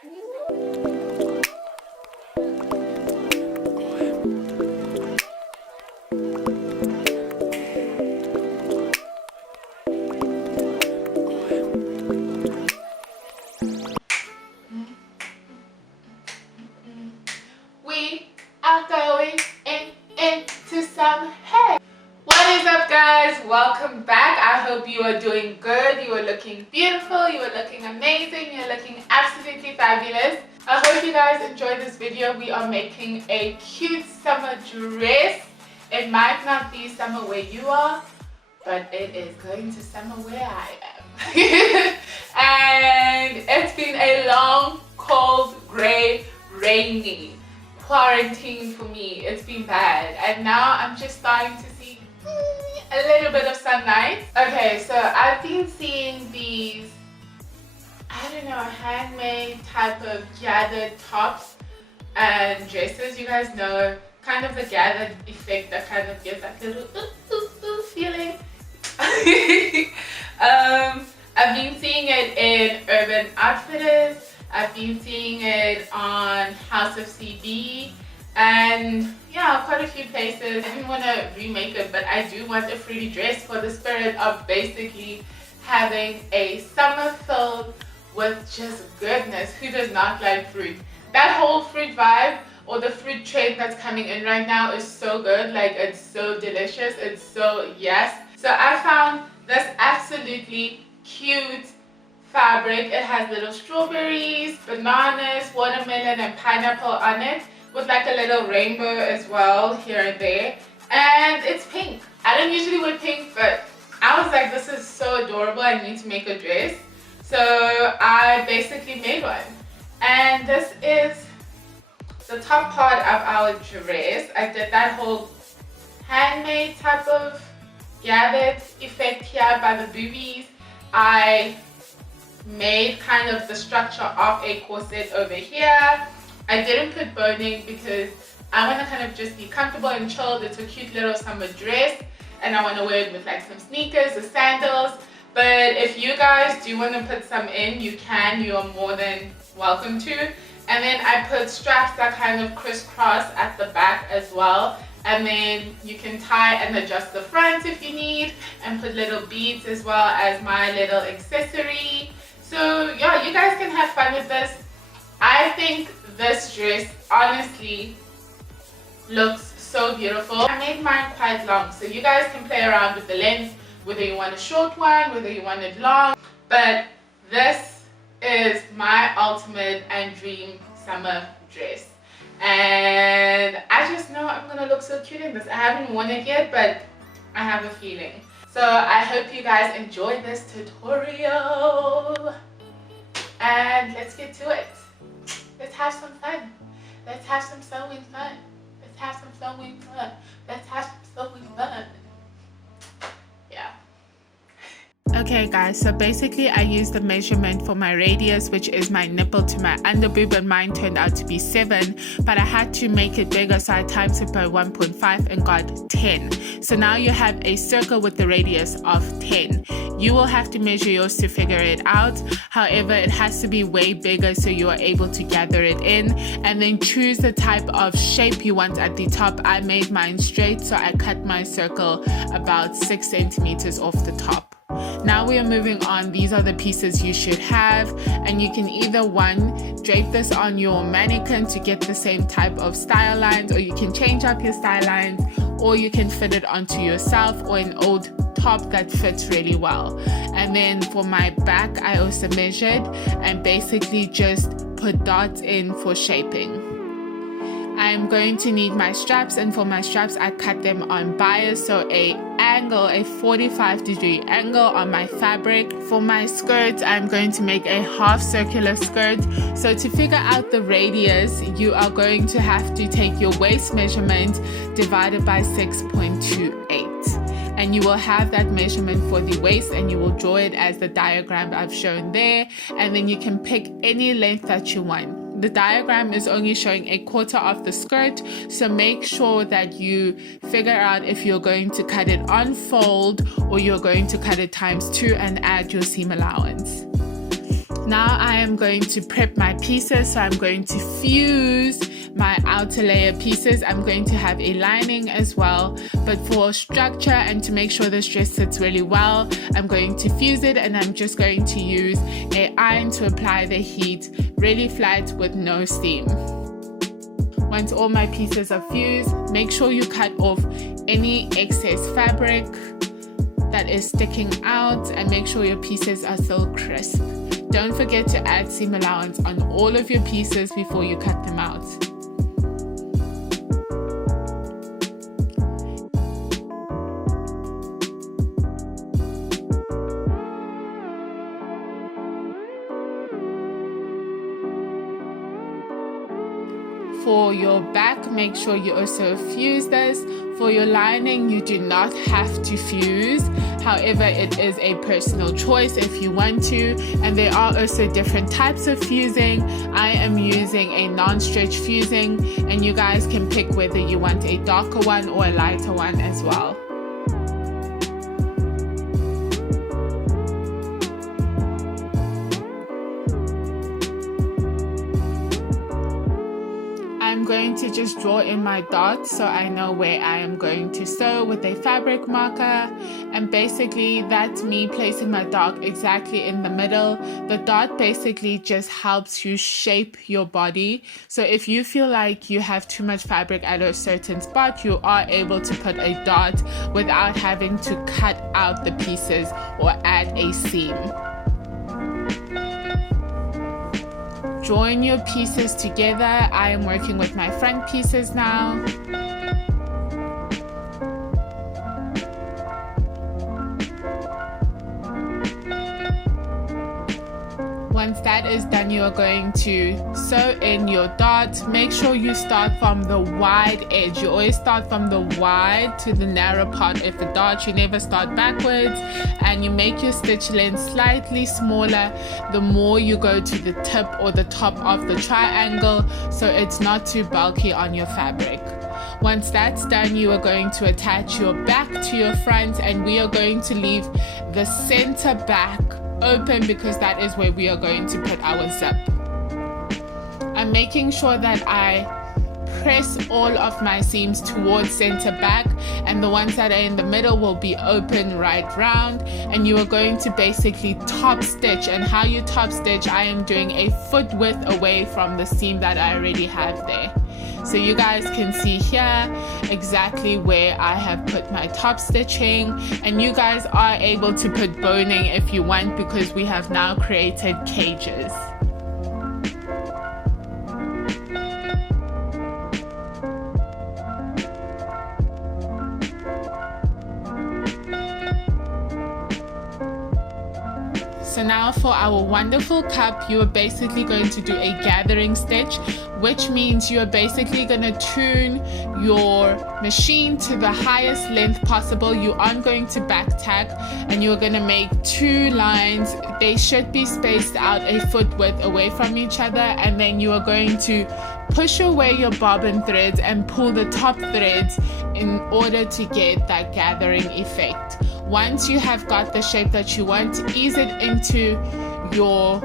We are going into some hay. What is up, guys? Welcome back. I hope you are doing good. You are looking beautiful. You are looking amazing. You're looking absolutely fabulous. I hope you guys enjoyed this video. We are making a cute summer dress. It might not be summer where you are, but it is going to summer where I am. And it's been a long, cold, grey, rainy quarantine for me. It's been bad, and now I'm just starting to see a little bit of sunlight. Okay, so I've been seeing these, I don't know, handmade type of gathered tops and dresses. You guys know kind of the gathered effect that kind of gives that little feeling. I've been seeing it in Urban Outfitters. I've been seeing it on House of CB, and yeah, quite a few places. I didn't want to remake it, but I do want a fruity dress for the spirit of basically having a summer filled with just goodness. Who does not like fruit? That whole fruit vibe, or the fruit trend that's coming in right now, is so good. Like, it's so delicious. It's so yes. So I found this absolutely cute fabric. It has little strawberries, bananas, watermelon, and pineapple on it, with like a little rainbow as well here and there. And it's pink. I don't usually wear pink, but I was like, this is so adorable. I need to make a dress. So I basically made one. And this is the top part of our dress. I did that whole handmade type of gathered effect here by the boobies. I made kind of the structure of a corset over here. I didn't put boning because I want to kind of just be comfortable and chilled. It's a cute little summer dress, and I want to wear it with like some sneakers or sandals. But if you guys do want to put some in, you can. You are more than welcome to. And then I put straps that kind of crisscross at the back as well. And then you can tie and adjust the front if you need, and put little beads as well as my little accessory. So yeah, you guys can have fun with this. I think this dress honestly looks so beautiful. I made mine quite long, so you guys can play around with the length, whether you want a short one, whether you want it long. But this is my ultimate and dream summer dress. And I just know I'm gonna look so cute in this. I haven't worn it yet, but I have a feeling. So I hope you guys enjoyed this tutorial, and let's get to it. Let's have some fun. Let's have some sewing fun. Let's have some sewing fun. Let's have some sewing fun. Yeah. Okay guys, so basically I used the measurement for my radius, which is my nipple to my underboob, and mine turned out to be 7, but I had to make it bigger, so I times it by 1.5 and got 10. So now you have a circle with the radius of 10. You will have to measure yours to figure it out. However, it has to be way bigger so you are able to gather it in, and then choose the type of shape you want at the top. I made mine straight, so I cut my circle about 6 centimeters off the top. Now we are moving on. These are the pieces you should have, and you can either drape this on your mannequin to get the same type of style lines, or you can change up your style lines, or you can fit it onto yourself or an old top that fits really well. And then for my back, I also measured and basically just put dots in for shaping. I'm going to need my straps, and for my straps I cut them on bias, so a 45-degree angle on my fabric. For my skirt, I'm going to make a half circular skirt. So to figure out the radius, you are going to have to take your waist measurement divided by 6.28. And you will have that measurement for the waist, and you will draw it as the diagram I've shown there, and then you can pick any length that you want. The diagram is only showing a quarter of the skirt, so make sure that you figure out if you're going to cut it on fold or you're going to cut it times 2 and add your seam allowance. Now I am going to prep my pieces. So I'm going to fuse my outer layer pieces. I'm going to have a lining as well, but for structure and to make sure this dress sits really well, I'm going to fuse it, and I'm just going to use an iron to apply the heat really flat with no steam. Once all my pieces are fused, make sure you cut off any excess fabric that is sticking out and make sure your pieces are still crisp. Don't forget to add seam allowance on all of your pieces before you cut them out. For your back, make sure you also fuse this. For your lining, you do not have to fuse. However, it is a personal choice if you want to. And there are also different types of fusing. I am using a non-stretch fusing, and you guys can pick whether you want a darker one or a lighter one as well. I'm going to just draw in my dots so I know where I am going to sew with a fabric marker, and basically that's me placing my dot exactly in the middle. The dot basically just helps you shape your body, so if you feel like you have too much fabric at a certain spot, you are able to put a dot without having to cut out the pieces or add a seam. Join your pieces together. I am working with my front pieces now. Once that is done, you are going to sew in your dot. Make sure you start from the wide edge. You always start from the wide to the narrow part of the dot. You never start backwards, and you make your stitch length slightly smaller the more you go to the tip or the top of the triangle, so it's not too bulky on your fabric. Once that's done, you are going to attach your back to your front, and we are going to leave the center back open because that is where we are going to put our zip. I'm making sure that I press all of my seams towards center back, and the ones that are in the middle will be open right round, and you are going to basically top stitch. And how you top stitch, I am doing a foot width away from the seam that I already have there. So you guys can see here exactly where I have put my top stitching, and you guys are able to put boning if you want because we have now created cages. So now for our wonderful cup, you are basically going to do a gathering stitch, which means you are basically going to tune your machine to the highest length possible. You aren't going to back tack, and you're going to make two lines. They should be spaced out a foot width away from each other, and then you are going to push away your bobbin threads and pull the top threads in order to get that gathering effect. Once you have got the shape that you want, ease it into your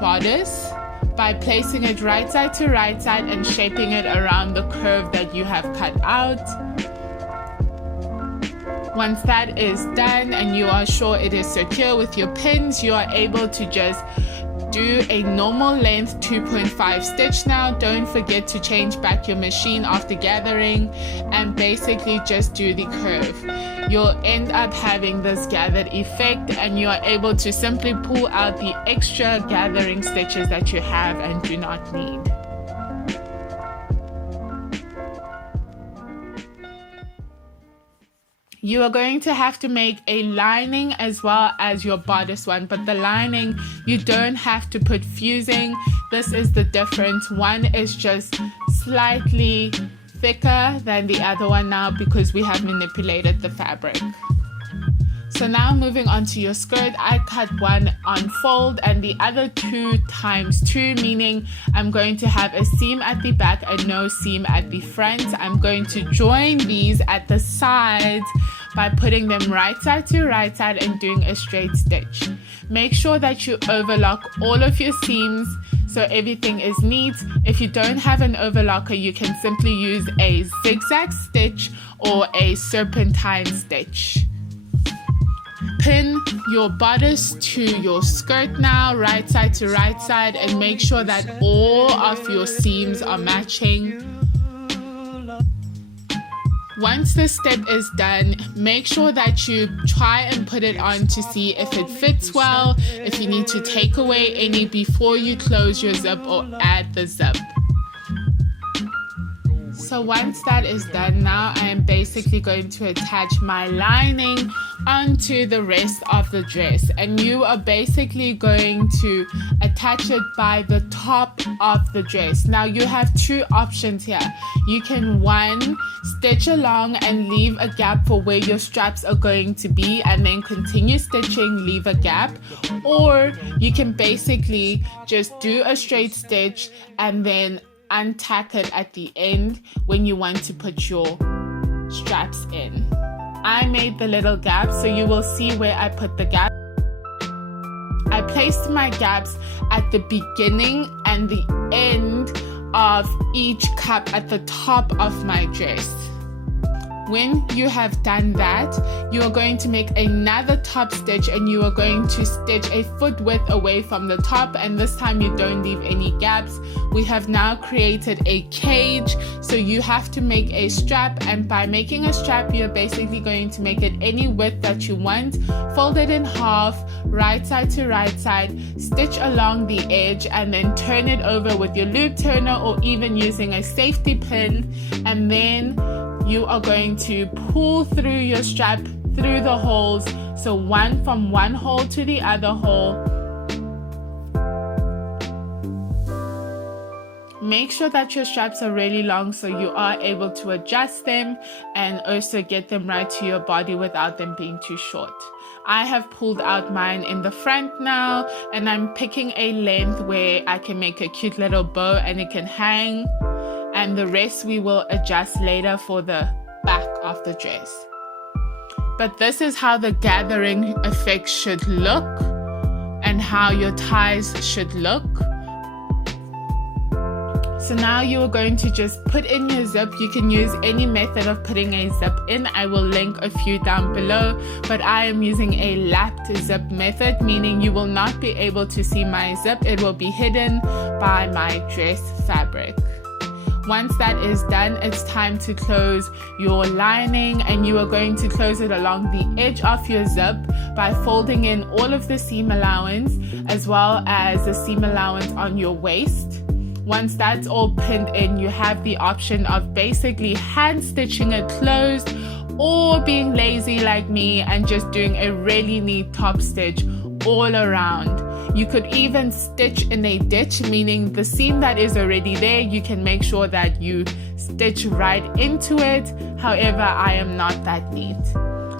bodice by placing it right side to right side and shaping it around the curve that you have cut out. Once that is done and you are sure it is secure with your pins, you are able to just do a normal length 2.5 stitch now. Don't forget to change back your machine after gathering and basically just do the curve. You'll end up having this gathered effect, and you are able to simply pull out the extra gathering stitches that you have and do not need. You are going to have to make a lining as well as your bodice one, but the lining you don't have to put fusing. This is the difference. One is just slightly thicker than the other one now because we have manipulated the fabric. So now moving on to your skirt, I cut one on fold and the other 2 times 2, meaning I'm going to have a seam at the back and no seam at the front. I'm going to join these at the sides by putting them right side to right side and doing a straight stitch. Make sure that you overlock all of your seams so everything is neat. If you don't have an overlocker, you can simply use a zigzag stitch or a serpentine stitch. Pin your bodice to your skirt now, right side to right side, and make sure that all of your seams are matching. Once this step is done, make sure that you try and put it on to see if it fits well, if you need to take away any before you close your zip or add the zip. So once that is done, now I am basically going to attach my lining onto the rest of the dress, and you are basically going to attach it by the top of the dress. Now you have two options here. You can one, stitch along and leave a gap for where your straps are going to be and then continue stitching, leave a gap, or you can basically just do a straight stitch and then untack it at the end when you want to put your straps in. I made the little gaps, so you will see where I put the gap. I placed my gaps at the beginning and the end of each cup at the top of my dress. When you have done that, you are going to make another top stitch and you are going to stitch a foot width away from the top, and this time you don't leave any gaps. We have now created a cage, so you have to make a strap, and by making a strap you're basically going to make it any width that you want. Fold it in half, right side to right side, stitch along the edge, and then turn it over with your loop turner or even using a safety pin, and then you are going to pull through your strap through the holes, so one from one hole to the other hole. Make sure that your straps are really long so you are able to adjust them and also get them right to your body without them being too short. I have pulled out mine in the front now, and I'm picking a length where I can make a cute little bow and it can hang, and the rest we will adjust later for the back of the dress. But this is how the gathering effect should look and how your ties should look. So now you are going to just put in your zip. You can use any method of putting a zip in. I will link a few down below, but I am using a lapped zip method, meaning you will not be able to see my zip. It will be hidden by my dress fabric. Once that is done, it's time to close your lining, and you are going to close it along the edge of your zip by folding in all of the seam allowance as well as the seam allowance on your waist. Once that's all pinned in, you have the option of basically hand stitching it closed or being lazy like me and just doing a really neat top stitch all around. You could even stitch in a ditch, meaning the seam that is already there, you can make sure that you stitch right into it. However, I am not that neat.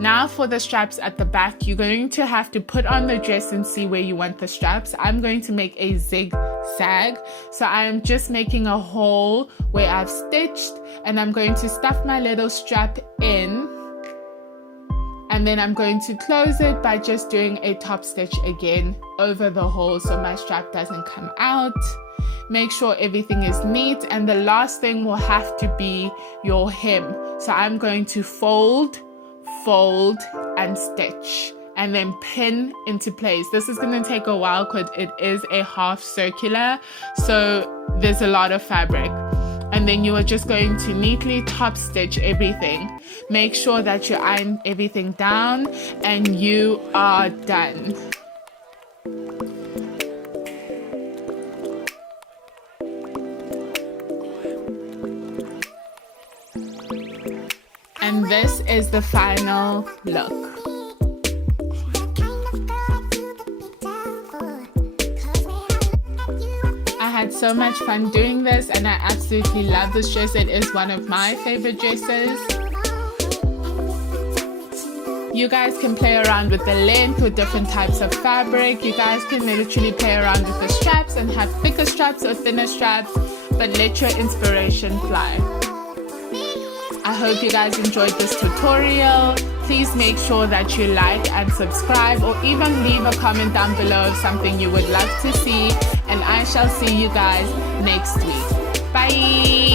Now for the straps at the back, you're going to have to put on the dress and see where you want the straps. I'm going to make a zigzag, so I am just making a hole where I've stitched, and I'm going to stuff my little strap in, and then I'm going to close it by just doing a top stitch again over the hole so my strap doesn't come out. Make sure everything is neat, and the last thing will have to be your hem. So I'm going to fold and stitch and then pin into place. This is going to take a while because it is a half circular, so there's a lot of fabric. And then you are just going to neatly top stitch everything. Make sure that you iron everything down and you are done. And this is the final look. I had so much fun doing this and I absolutely love this dress. It is one of my favorite dresses. You guys can play around with the length with different types of fabric. You guys can literally play around with the straps and have thicker straps or thinner straps, but let your inspiration fly. I hope you guys enjoyed this tutorial. Please make sure that you like and subscribe, or even leave a comment down below of something you would love to see. And I shall see you guys next week. Bye.